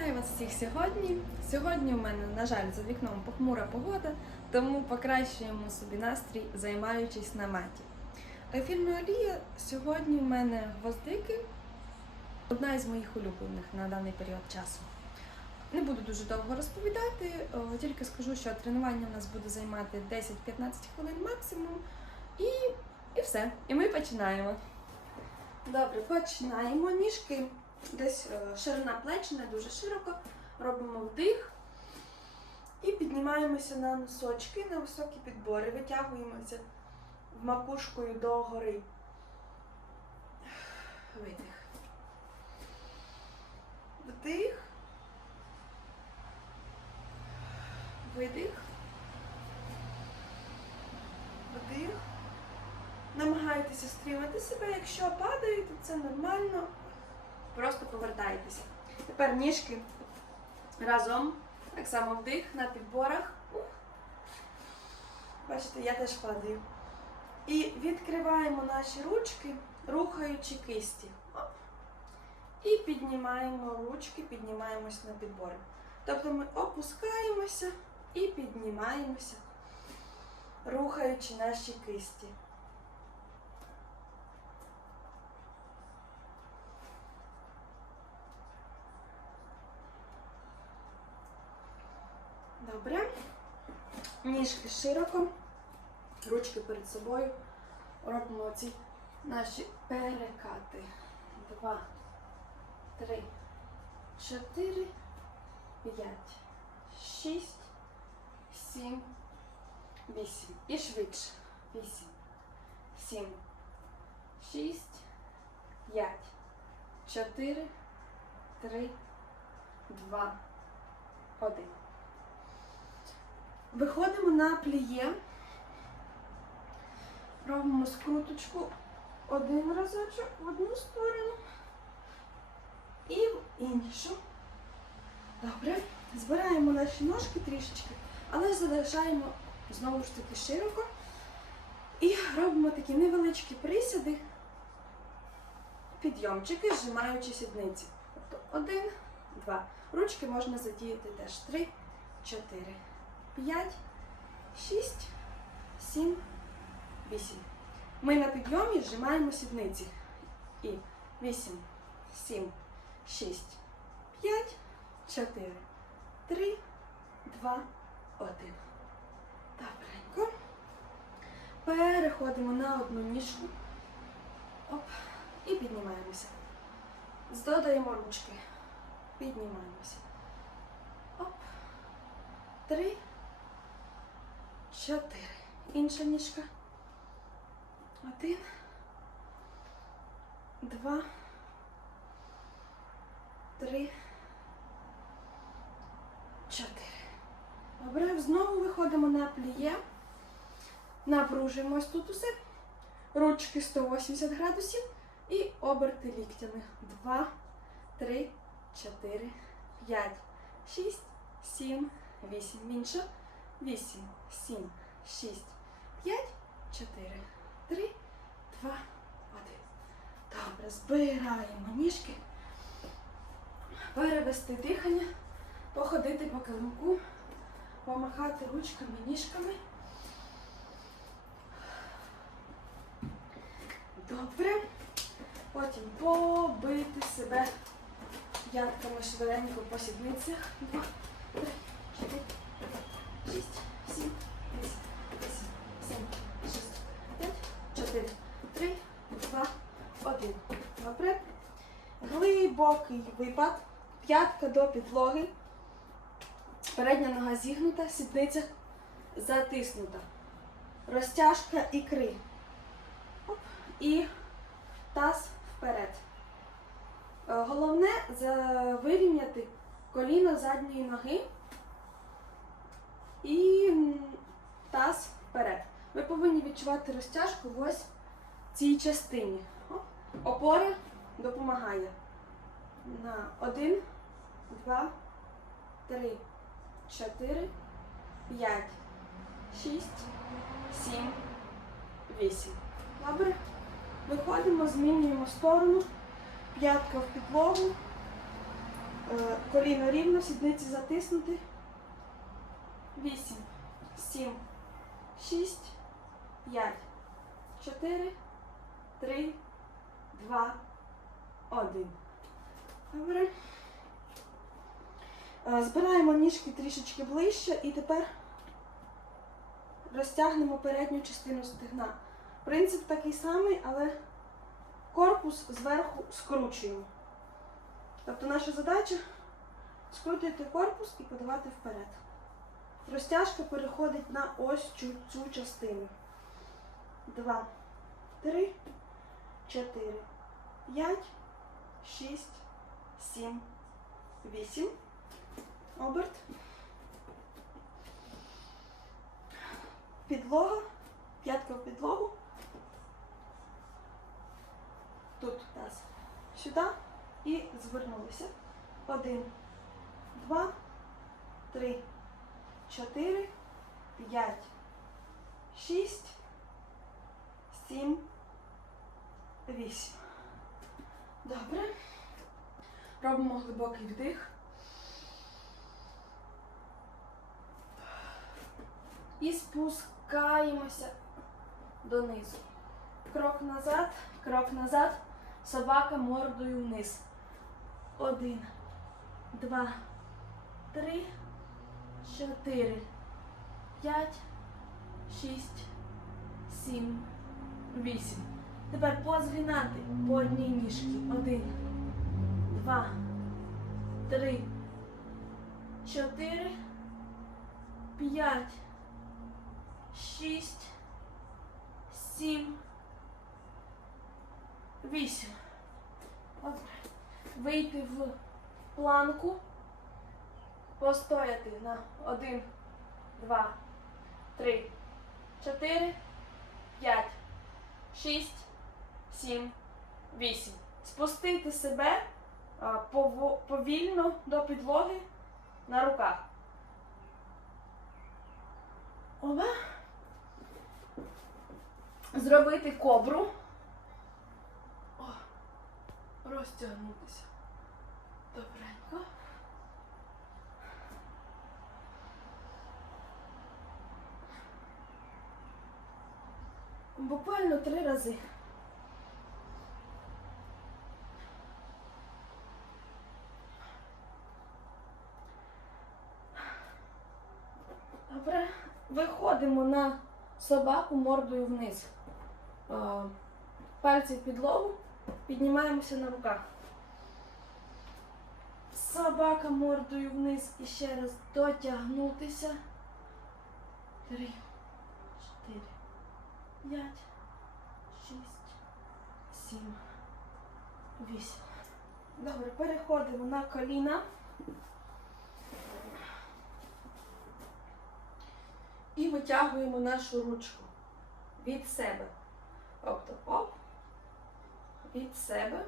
Вітаю вас всіх сьогодні. Сьогодні у мене, на жаль, за вікном похмура погода, тому покращуємо собі настрій, займаючись на маті. Ефірна олія сьогодні у мене гвоздики, одна із моїх улюблених на даний період часу. Не буду дуже довго розповідати, тільки скажу, що тренування у нас буде займати 10-15 хвилин максимум. І, і все. І ми починаємо. Добре, починаємо. Ніжки десь е, ширина плеч, не дуже широко. Робимо вдих і піднімаємося на носочки, на високі підбори, витягуємося макушкою до гори. Видих. Вдих. Видих. Вдих. Намагайтеся стримати себе. Якщо падаєте, це нормально. Просто повертайтеся. Тепер ніжки разом. Так само вдих на підборах. Бачите, я теж падаю. І відкриваємо наші ручки, рухаючи кисті. І піднімаємо ручки, піднімаємось на підбори. Тобто ми опускаємося і піднімаємося, рухаючи наші кисті. Добре. Ніжки широко, ручки перед собою. Робимо оці наші перекати. Два, три, чотири, п'ять, шість, сім, вісім. І швидше. Вісім, сім, шість, п'ять, чотири, три, два, один. Виходимо на пліє. Робимо скруточку один разочок в одну сторону і в іншу. Добре. Збираємо наші ножки трішечки, але залишаємо знову ж таки широко. І робимо такі невеличкі присяди, підйомчики, зжимаючи сідниці. Тобто один, два. Ручки можна задіяти теж три, чотири. 5, 6, 7, 8. Ми на підйомі зжимаємо сідниці. І 8, 7, 6, 5, 4, 3, 2, 1. Добренько. Переходимо на одну ніжку. Оп. І піднімаємося. Додаємо ручки. Піднімаємося. Оп. Три. Чотири. Інша ніжка. Один. Два. Три. Чотири. Добре. Знову виходимо на пліє. Напружуємось тут усе. Ручки 180 градусів. І оберти ліктями. Два, три, чотири, п'ять, шість, сім, вісім. Інша. Вісім, сім, шість, п'ять, чотири, три, два, один. Добре, збираємо ніжки. Перевести дихання, походити по килимку, помахати ручками, ніжками. Добре. Потім побити себе п'ятками швиденько по сідницях. Два, три, Глибокий випад. П'ятка до підлоги. Передня нога зігнута, сідниця затиснута. Розтяжка ікри. Оп. І таз вперед. Е, Головне вирівняти коліно задньої ноги і таз вперед. Ви повинні відчувати розтяжку ось в цій частині. Опора допомагає. На один, два, три, чотири, п'ять, шість, сім, вісім. Добре. Виходимо, змінюємо сторону. П'ятка в підлогу. Е, Коліно рівно, сідниці затиснути. Вісім, сім, шість, п'ять, чотири, три, два, один. Добре. Е, Збираємо ніжки трішечки ближче і тепер розтягнемо передню частину стегна. Принцип такий самий, але корпус зверху скручуємо. Тобто наша задача скрутити корпус і подавати вперед. Розтяжка переходить на ось цю, цю частину. Два, три, чотири, п'ять, шість, сім, вісім. Оберт. Підлога. П'ятка в підлогу. Тут таз. Сюди і звернулися. Один, два, три, чотири, п'ять, шість, сім, вісім. Добре. Робимо глибокий вдих. І спускаємося донизу. Крок назад, крок назад. Собака мордою вниз. Один, два, три, чотири, п'ять, шість, сім, вісім. Тепер позгинати по одній ніжці. Один, два, три, чотири, п'ять, шість, сім, вісім. Вийти в планку, постояти на один, два, три, чотири, п'ять, шість, сім, вісім. Спустити себе повільно до підлоги на руках. Оба. Зробити кобру. О, розтягнутися. Добренько. Буквально три рази. Добре. Виходимо на собаку мордою вниз. Е, Пальці в підлогу, піднімаємося на руках. Собака мордою вниз і ще раз дотягнутися. Три, чотири, п'ять, шість, сім, вісім. Добре, переходимо на коліна. І витягуємо нашу ручку від себе. Тобто оп, від себе.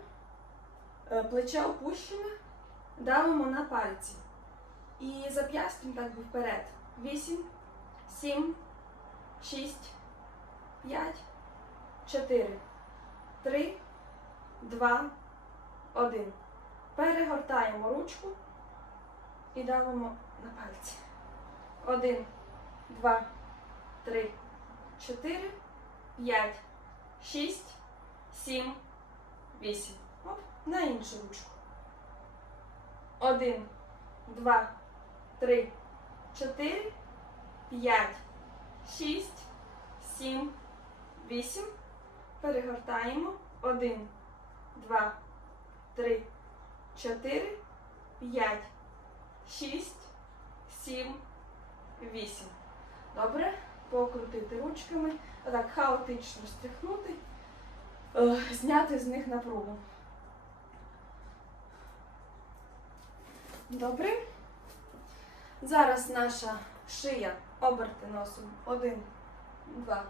Е, Плече опущене, давимо на пальці. І зап'ястям так би вперед. Вісім, сім, шість, п'ять, чотири, три, два, один. Перегортаємо ручку і давимо на пальці. Один, два, три, чотири, п'ять, шість, сім, вісім. Оп, на іншу ручку. Один, два, три, чотири, п'ять, шість, сім, вісім. Перегортаємо. Один, два, три, чотири, п'ять, шість, сім, вісім. Добре? Покрутити ручками, отак хаотично стряхнути, е, зняти з них напругу. Добре? Зараз наша шия оберти носом. Один, два,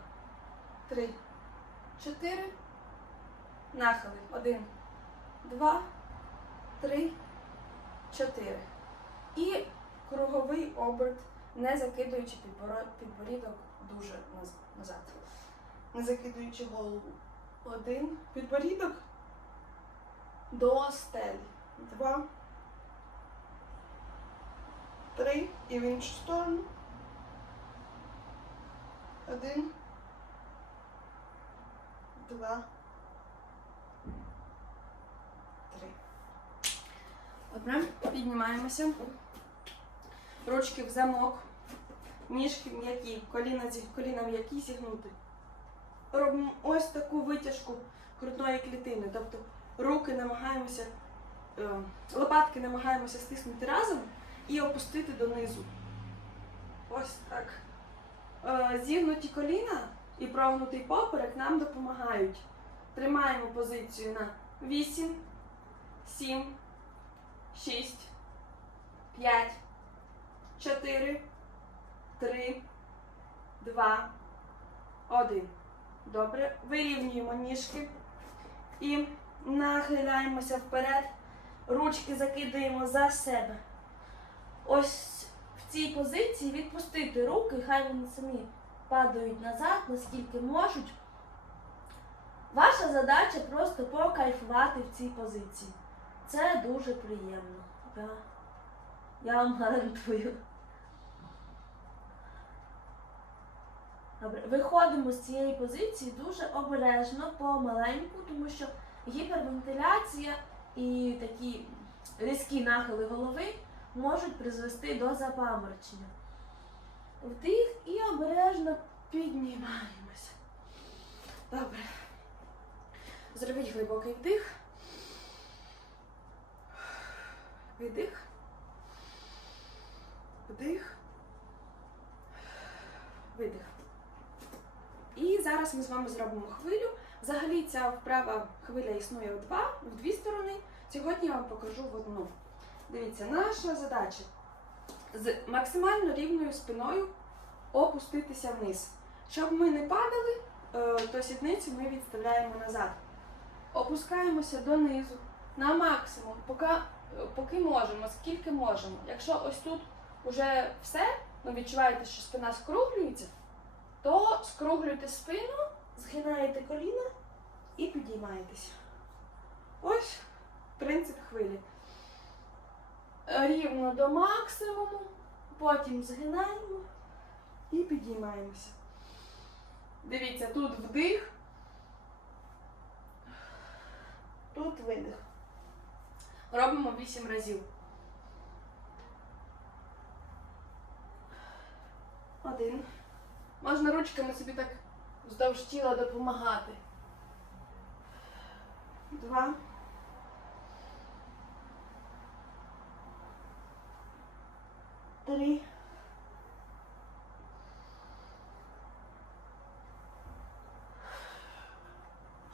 три, чотири. Нахили. Один, два, три, чотири. І круговий оберт, не закидуючи підборідок дуже назад. Не закидуючи голову. Один. Підборідок до стелі. Два, Три. І в іншу сторону. Один. Два. Три. Добре. Піднімаємося. Ручки в замок. Ніжки м'які, коліна, коліна м'які зігнути. Робимо ось таку витяжку грудної клітини. Тобто руки намагаємося, е, лопатки намагаємося стиснути разом і опустити донизу. Ось так. Е, Зігнуті коліна і прогнутий поперек нам допомагають. Тримаємо позицію на 8, 7, 6, 5, 4, 3, 2, 1. Добре. Вирівнюємо ніжки і нахиляємося вперед. Ручки закидаємо за себе. Ось в цій позиції відпустити руки, хай вони самі падають назад, наскільки можуть. Ваша задача просто покайфувати в цій позиції. Це дуже приємно. Я, я вам гарантую. Добре, виходимо з цієї позиції дуже обережно, помаленьку, тому що гіпервентиляція і такі різкі нахили голови можуть призвести до запаморочення. Вдих і обережно піднімаємося. Добре. Зробіть глибокий вдих. Видих. Вдих. Видих. І зараз ми з вами зробимо хвилю. Взагалі ця вправа хвиля існує в два, в дві сторони. Сьогодні я вам покажу в одну. Дивіться, наша задача з максимально рівною спиною опуститися вниз. Щоб ми не падали, е, то сідницю ми відставляємо назад. Опускаємося донизу на максимум, поки, поки можемо, скільки можемо. Якщо ось тут вже все, ви відчуваєте, що спина скруглюється, то скруглюйте спину, згинаєте коліна і підіймаєтеся. Ось принцип хвилі. Рівно до максимуму, потім згинаємо і підіймаємося. Дивіться, тут вдих, тут видих. Робимо 8 разів. Один. Можна ручками собі так вздовж тіла допомагати. Два. Три.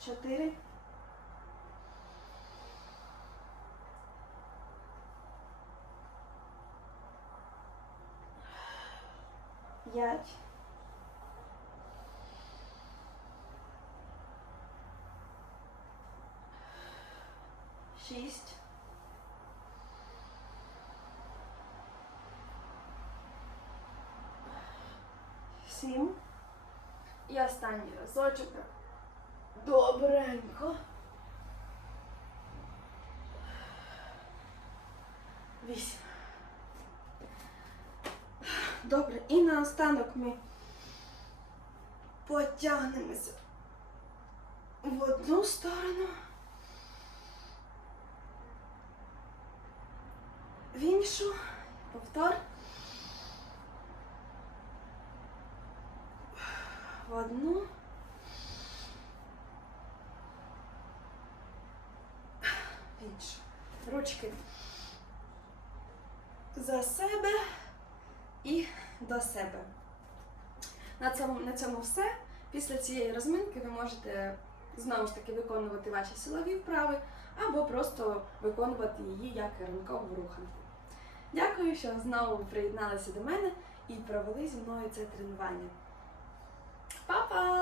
Чотири. П'ять. Шість. Сім. І останній разочок. Добренько. Вісім. Добре, і наостанок ми потягнемося в одну сторону. В іншу. Повтор. В одну. В іншу. Ручки за себе і до себе. На цьому, на цьому все. Після цієї розминки ви можете знову ж таки виконувати ваші силові вправи або просто виконувати її як ранкову руханку. Дякую, що знову приєдналися до мене і провели зі мною це тренування. Па-па!